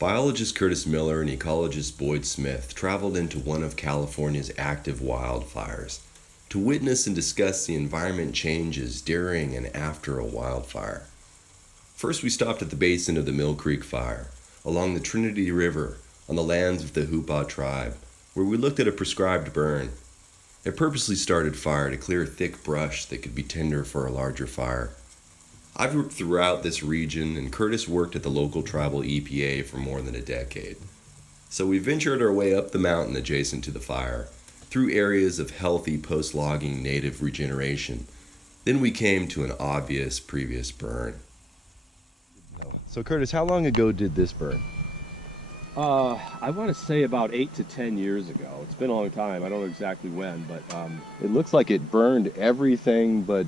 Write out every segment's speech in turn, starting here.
Biologist Curtis Miller and ecologist Boyd Smith traveled into one of California's active wildfires to witness and discuss the environment changes during and after a wildfire. First, we stopped at the basin of the Mill Creek Fire, along the Trinity River, on the lands of the Hupa tribe, where we looked at a prescribed burn. It purposely started fire to clear thick brush that could be tinder for a larger fire. I've worked throughout this region, and Curtis worked at the local tribal EPA for more than a decade. So we ventured our way up the mountain adjacent to the fire, through areas of healthy post-logging native regeneration. Then we came to an obvious previous burn. So Curtis, how long ago did this burn? I want to say about 8 to 10 years ago. It's been a long time. I don't know exactly when, but It looks like it burned everything but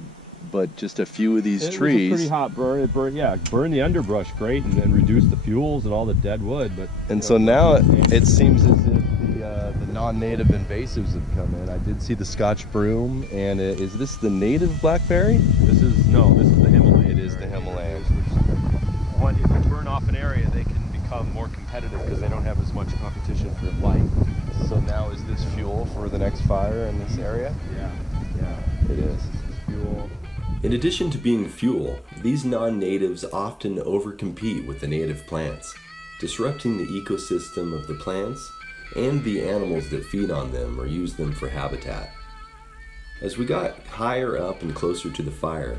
just a few of these trees. It was a pretty hot burn. It burned the underbrush great and then reduced the fuels and all the dead wood. But so now it seems as if the non-native invasives have come in. I did see the Scotch broom, and is this the native blackberry? This is the Himalayan. It is the Himalayan. If you burn off an area, they can become more competitive because they don't have as much competition for light. So now is this fuel for the next fire in this area? Yeah. It is. This is fuel. In addition to being fuel, these non-natives often overcompete with the native plants, disrupting the ecosystem of the plants and the animals that feed on them or use them for habitat. As we got higher up and closer to the fire,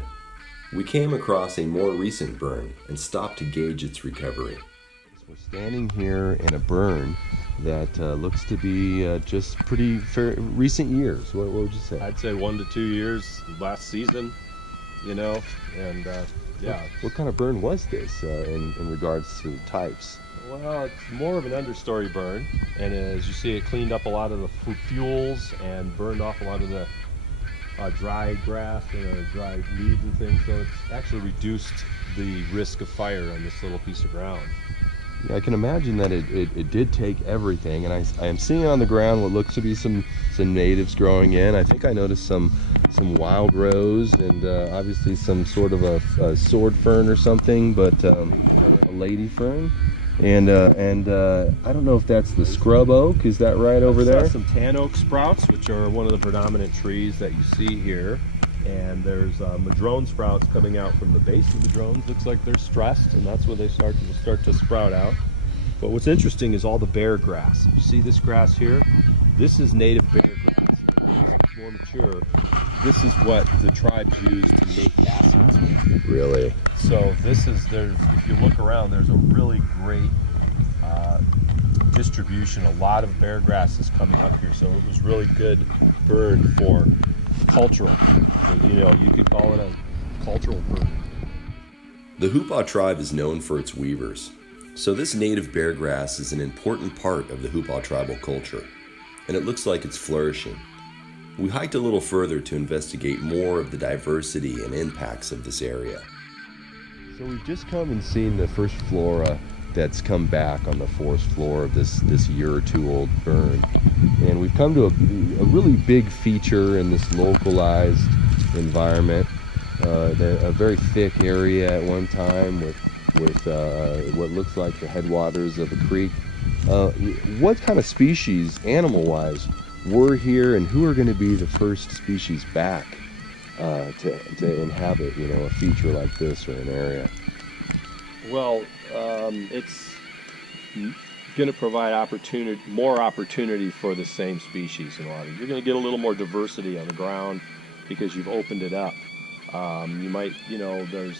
we came across a more recent burn and stopped to gauge its recovery. We're standing here in a burn that looks to be just pretty recent years. What would you say? I'd say 1 to 2 years last season, and yeah. What kind of burn was this in regards to types? Well, it's more of an understory burn, and as you see, it cleaned up a lot of the fuels and burned off a lot of the dry grass and dry leaves and things, so it's actually reduced the risk of fire on this little piece of ground. Yeah, I can imagine that it did take everything, and I am seeing on the ground what looks to be some natives growing in. I think I noticed some wild rose and obviously some sort of a sword fern or something, but a lady fern. And I don't know if that's the scrub oak. Is that right over there? Some tan oak sprouts, which are one of the predominant trees that you see here. And there's madrone sprouts coming out from the base of the madrones. Looks like they're stressed, and that's where they start to sprout out. But what's interesting is all the bear grass. You see this grass here? This is native bear grass. As it's more mature, this is what the tribes use to make baskets with. Really? So if you look around, there's a really great distribution. A lot of bear grass is coming up here, so it was really good burn for cultural. You could call it a cultural burn. The Hupa tribe is known for its weavers, so this native bear grass is an important part of the Hupa tribal culture, and it looks like it's flourishing. We hiked a little further to investigate more of the diversity and impacts of this area. So we've just come and seen the first flora that's come back on the forest floor of this year or two old burn. And we've come to a really big feature in this localized environment. A very thick area at one time with what looks like the headwaters of a creek. What kind of species, animal-wise, were here, and who are going to be the first species back to inhabit, a feature like this or an area? Well, it's going to provide more opportunity for the same species. You're going to get a little more diversity on the ground because you've opened it up. You might, there's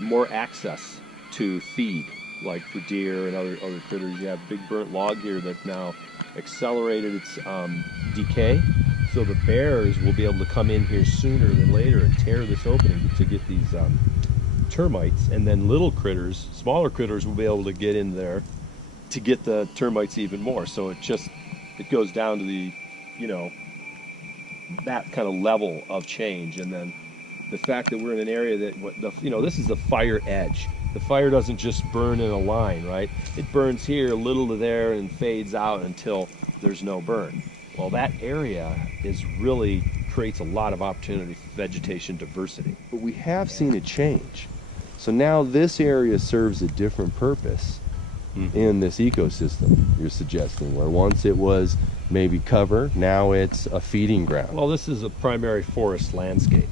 more access to feed, like for deer and other critters. You have big burnt log here that now accelerated its decay, so the bears will be able to come in here sooner than later and tear this opening to get these termites, and then smaller critters will be able to get in there to get the termites even more. So it goes down to the that kind of level of change. And then the fact that we're in an area that this is the fire edge. The fire doesn't just burn in a line, right? It burns here, a little to there, and fades out until there's no burn. Well, that area creates a lot of opportunity for vegetation diversity. But we have seen a change. So now this area serves a different purpose. in this ecosystem you're suggesting, where once it was maybe cover, now it's a feeding ground. Well, this is a primary forest landscape.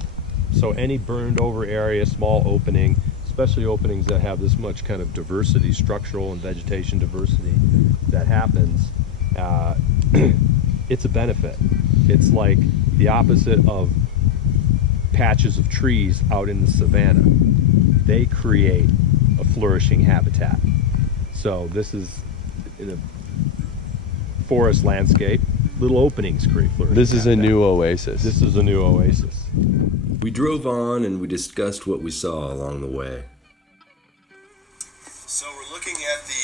So any burned over area, small opening, especially openings that have this much kind of diversity, structural and vegetation diversity that happens, it's a benefit. It's like the opposite of patches of trees out in the savanna. They create a flourishing habitat. So this is in a forest landscape, little openings create flourishing This is habitat. a new oasis. This is a new oasis. We drove on and we discussed what we saw along the way. So we're looking at the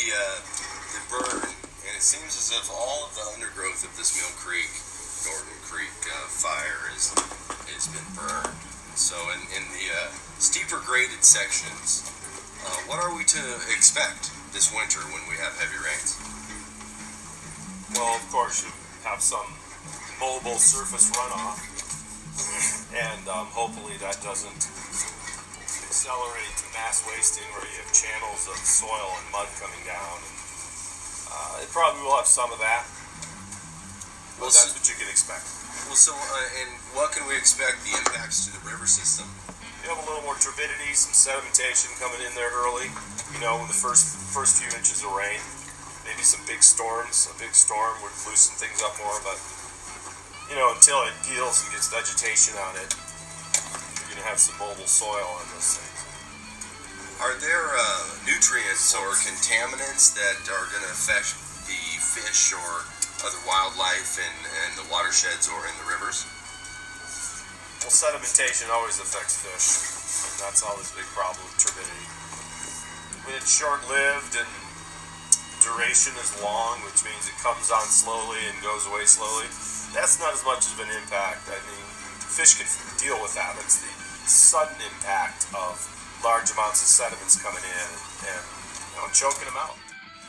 burn, and it seems as if all of the undergrowth of this Mill Creek, Norton Creek fire has been burned. So in the steeper graded sections, what are we to expect this winter when we have heavy rains? Well, of course, you have some mobile surface runoff, and hopefully that doesn't accelerate to mass wasting where you have channels of soil and mud coming down. And, it probably will have some of that, but that's what you can expect. Well, so, and what can we expect the impacts to the river system? You have a little more turbidity, some sedimentation coming in there early, with the first few inches of rain. Maybe some big storms. A big storm would loosen things up more, but until it heals and gets vegetation on it, you're going to have some mobile soil on those things. Are there nutrients or contaminants that are going to affect the fish or other wildlife in the watersheds or in the rivers? Well, sedimentation always affects fish, and that's always a big problem with turbidity. When it's short-lived and duration is long, which means it comes on slowly and goes away slowly, that's not as much of an impact. I mean, fish can deal with that. It's the sudden impact of large amounts of sediments coming in and choking them out.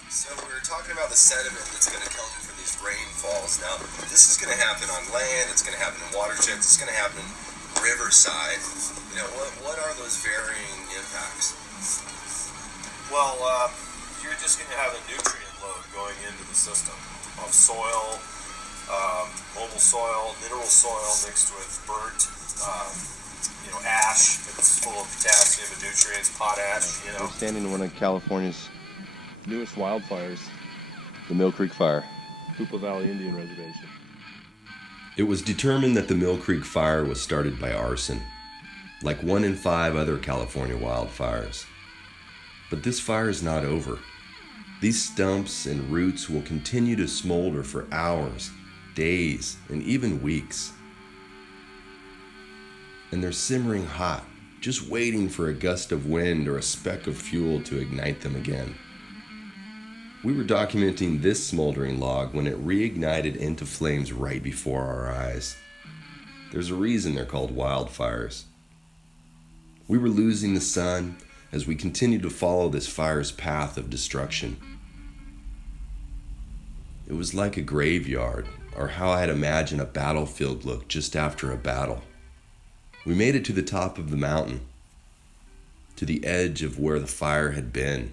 So we were talking about the sediment that's going to come from these rainfalls. Now, this is going to happen on land, it's going to happen in watersheds, it's going to happen riverside. What are those varying impacts? Well, you're just going to have a nutrient load going into the system of soil, mobile soil, mineral soil mixed with burnt, ash that's full of potassium and nutrients, potash. We're standing in one of California's newest wildfires, The Mill Creek Fire. Hoopa Valley Indian Reservation. It was determined that the Mill Creek fire was started by arson, like 1 in 5 other California wildfires. But this fire is not over. These stumps and roots will continue to smolder for hours, days, and even weeks. And they're simmering hot, just waiting for a gust of wind or a speck of fuel to ignite them again. We were documenting this smoldering log when it reignited into flames right before our eyes. There's a reason they're called wildfires. We were losing the sun as we continued to follow this fire's path of destruction. It was like a graveyard, or how I had imagined a battlefield looked just after a battle. We made it to the top of the mountain, to the edge of where the fire had been.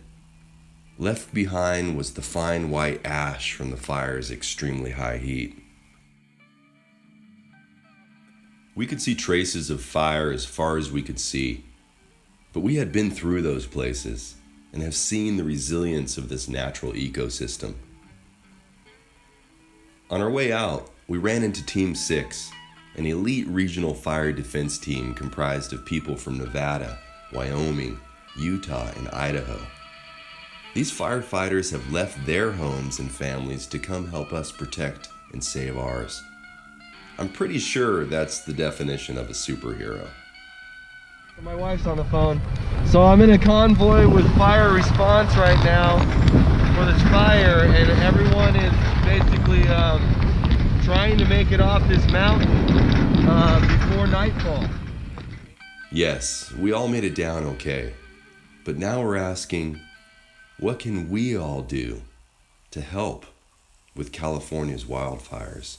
Left behind was the fine white ash from the fire's extremely high heat. We could see traces of fire as far as we could see, but we had been through those places and have seen the resilience of this natural ecosystem. On our way out, we ran into Team 6, an elite regional fire defense team comprised of people from Nevada, Wyoming, Utah, and Idaho. These firefighters have left their homes and families to come help us protect and save ours. I'm pretty sure that's the definition of a superhero. My wife's on the phone. So I'm in a convoy with fire response right now for this fire, and everyone is basically trying to make it off this mountain before nightfall. Yes, we all made it down okay, but now we're asking, what can we all do to help with California's wildfires?